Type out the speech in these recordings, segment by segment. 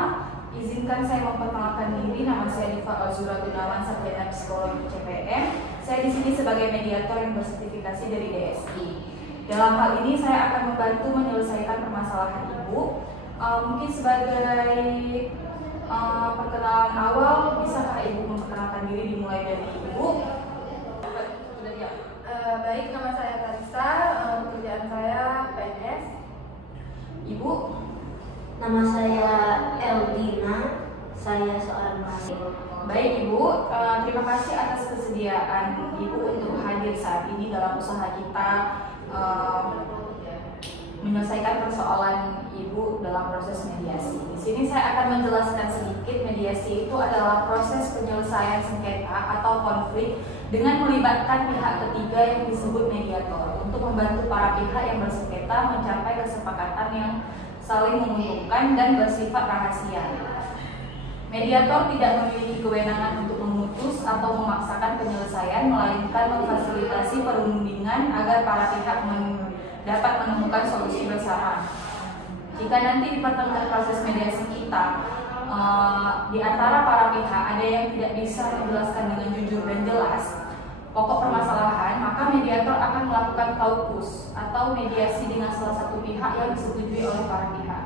Malam. Izinkan saya memperkenalkan diri. Nama saya Diva Azura Gunawan, sarjana psikologi CPM. Saya di sini sebagai mediator yang bersertifikasi dari DSI. Dalam hal ini saya akan membantu menyelesaikan permasalahan Ibu. Mungkin sebagai perkenalan awal, bisakah Ibu memperkenalkan diri, dimulai dari Ibu? Baik, nama saya Tarisa, pekerjaan saya PNS. Ibu? Nama saya Eldina, saya seorang mahasiswa. Baik Ibu, terima kasih atas kesediaan Ibu untuk hadir saat ini dalam usaha kita menyelesaikan persoalan Ibu dalam proses mediasi. Di sini saya akan menjelaskan sedikit. Mediasi itu adalah proses penyelesaian sengketa atau konflik dengan melibatkan pihak ketiga yang disebut mediator untuk membantu para pihak yang bersengketa mencapai kesepakatan yang saling menguntungkan dan bersifat rahasia. Mediator tidak memiliki kewenangan untuk memutus atau memaksakan penyelesaian, melainkan memfasilitasi perundingan agar para pihak dapat menemukan solusi bersama. Jika nanti di pertengahan proses mediasi kita, di antara para pihak ada yang tidak bisa menjelaskan dengan jujur dan jelas pokok permasalahan, maka mediator akan melakukan kaukus atau mediasi dengan salah satu pihak yang disetujui oleh para pihak.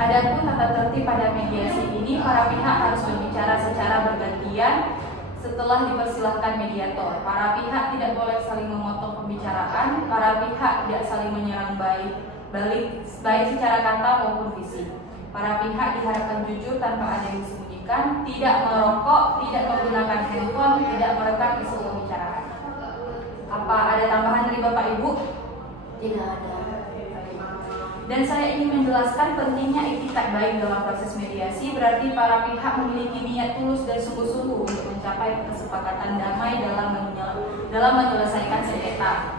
Adapun tata tertib pada mediasi ini, para pihak harus berbicara secara bergantian setelah dipersilahkan mediator. Para pihak tidak boleh saling memotong pembicaraan, para pihak tidak saling menyerang baik secara kata maupun fisik. Para pihak diharapkan jujur tanpa ada yang disembunyikan, tidak merokok, tidak menggunakan handphone, tidak merekam isi pembicaraan. Apa ada tambahan dari Bapak Ibu? Tidak ada. Dan saya ingin menjelaskan pentingnya itikat baik dalam proses mediasi, berarti para pihak memiliki niat tulus dan sungguh-sungguh untuk mencapai kesepakatan damai dalam menyelesaikan sengketa.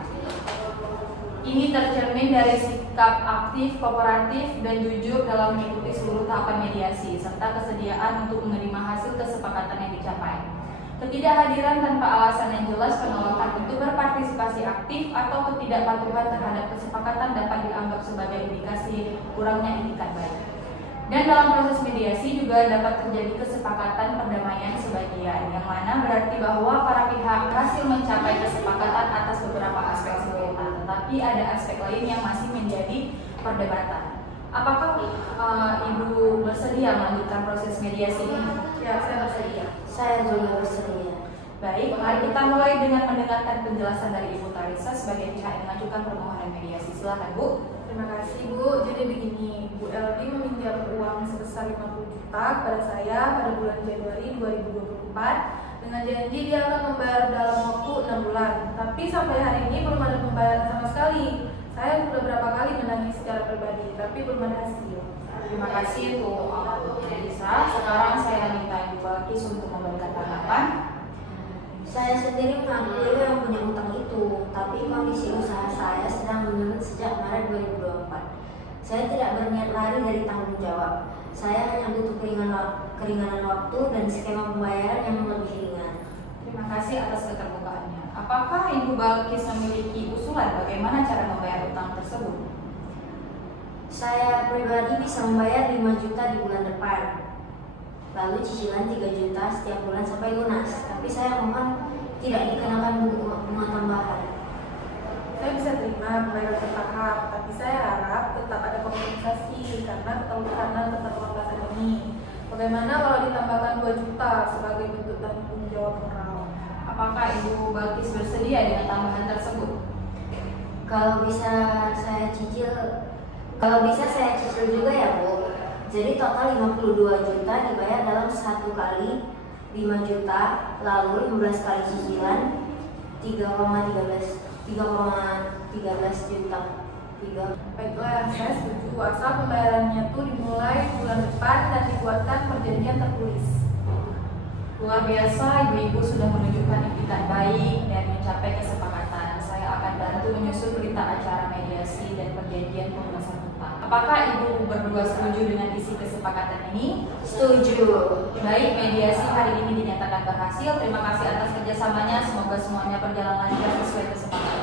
Ini tercermin dari sikap aktif, kooperatif, dan jujur dalam mengikuti seluruh tahapan mediasi, serta kesediaan untuk menerima hasil kesepakatan yang dicapai. Ketidakhadiran tanpa alasan yang jelas, penolakan untuk berpartisipasi aktif, atau ketidakpatuhan terhadap kesepakatan dapat dianggap sebagai indikasi kurangnya itikat baik. Dan dalam proses mediasi juga dapat terjadi kesepakatan perdamaian sebagian, yang mana berarti bahwa para pihak berhasil mencapai kesepakatan atas beberapa aspek sengketa, tetapi ada aspek lain yang masih menjadi perdebatan. Apakah Ibu bersedia melanjutkan proses mediasi ini? Ya, saya bersedia. Saya juga bersedia. Baik, mari kita mulai dengan mendengarkan penjelasan dari Ibu Tarisa sebagai pihak yang mengajukan permohonan mediasi. Silakan Bu. Terima kasih Bu. Jadi begini, Bu Eldi meminjam uang sebesar 50 juta kepada saya pada bulan Januari 2024 dengan janji dia akan membayar dalam waktu 6 bulan. Tapi sampai hari ini belum ada pembayaran sama sekali. Saya sudah berapa kali menangis secara pribadi, tapi belum ada hasil. Terima kasih Bu Tarisa. Sekarang saya minta Ibu Balkis untuk memberikan tanggapan. Saya sendiri mengakui yang punya utang itu, tapi kondisi usaha saya sedang menurun sejak Maret 2024. Saya tidak berniat lari dari tanggung jawab. Saya hanya butuh keringanan waktu dan skema pembayaran yang lebih ringan. Terima kasih atas keterbukaannya. Apakah Ibu Balkis memiliki usulan bagaimana cara membayar utang tersebut? Saya pribadi bisa membayar 5 juta di bulan depan, lalu cicilan 3 juta setiap bulan sampai lunas. Tapi saya mohon tidak dikenakan bunga tambahan. Saya bisa terima pembayaran bertahap, tapi saya harap tetap ada kompensasi karena keterbatasan ini. Bagaimana kalau ditambahkan 2 juta sebagai bentuk tanggung jawab moral? Apakah Ibu Balkis bersedia dengan tambahan tersebut? Kalau bisa saya cicil juga ya Bu. Jadi total 52 juta dibayar dalam 1 kali 5 juta, lalu 15 kali cicilan 3,13 juta. Baiklah, saya setuju asal pembayarannya tuh dimulai bulan depan dan dibuatkan perjanjian tertulis. Luar biasa, Ibu-Ibu sudah menunjukkan itikat baik dan mencapai kesepakatan. Saya akan bantu menyusun berita acara mediasi dan perjanjian pelunasan utang. Apakah Ibu berdua setuju dengan isi kesepakatan ini? Setuju. Baik, mediasi hari ini dinyatakan berhasil. Terima kasih atas kerjasamanya. Semoga semuanya berjalan lancar sesuai kesepakatan.